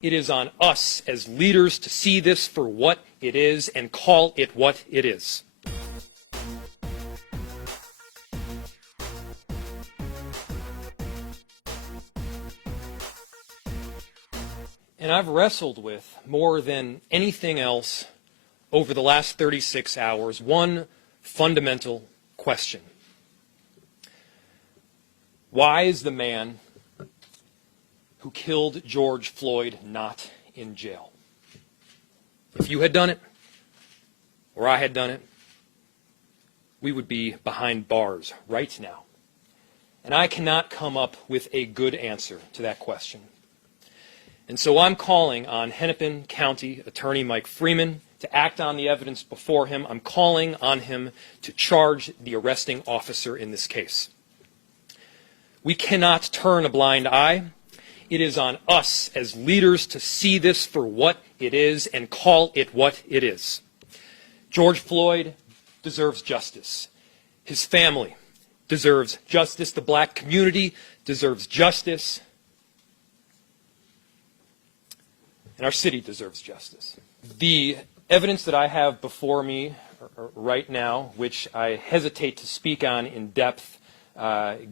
It is on us as leaders to see this for what it is and call it what it is. And I've wrestled with, more than anything else over the last 36 hours, one fundamental question. Why is the man who killed George Floyd not in jail? If you had done it, or I had done it, we would be behind bars right now. And I cannot come up with a good answer to that question. And so I'm calling on Hennepin County Attorney Mike Freeman to act on the evidence before him. I'm calling on him to charge the arresting officer in this case. We cannot turn a blind eye. It is on us as leaders to see this for what it is and call it what it is. George Floyd deserves justice. His family deserves justice. The black community deserves justice. And our city deserves justice. The evidence that I have before me right now, which I hesitate to speak on in depth,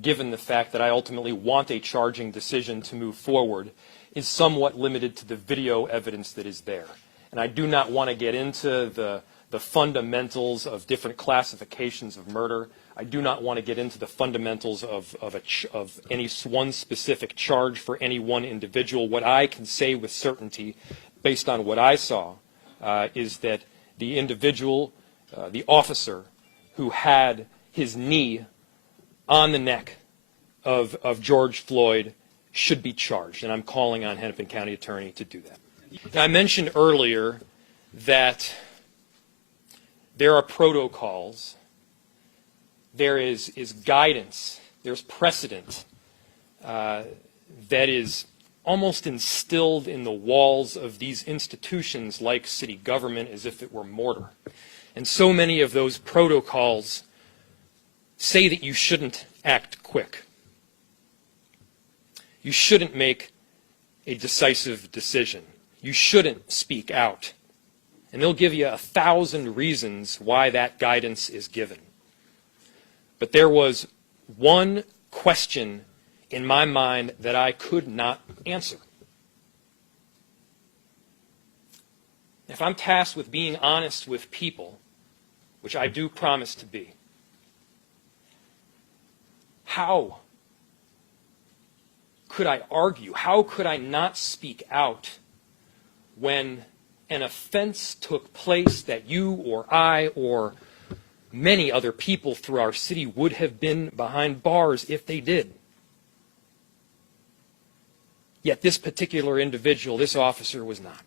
given the fact that I ultimately want a charging decision to move forward, is somewhat limited to the video evidence that is there. And I do not want to get into the fundamentals of different classifications of murder. I do not want to get into the fundamentals of any one specific charge for any one individual. What I can say with certainty, based on what I saw, is that the individual, the officer who had his knee on the neck of George Floyd, should be charged. And I'm calling on Hennepin County Attorney to do that. Now, I mentioned earlier that there are protocols, there is guidance, there's precedent that is almost instilled in the walls of these institutions like city government as if it were mortar. And so many of those protocols say that you shouldn't act quick. You shouldn't make a decisive decision. You shouldn't speak out. And they'll give you 1,000 reasons why that guidance is given. But there was one question in my mind that I could not answer. If I'm tasked with being honest with people, which I do promise to be, how could I argue? How could I not speak out when an offense took place that you or I or many other people through our city would have been behind bars if they did? Yet this particular individual, this officer, was not.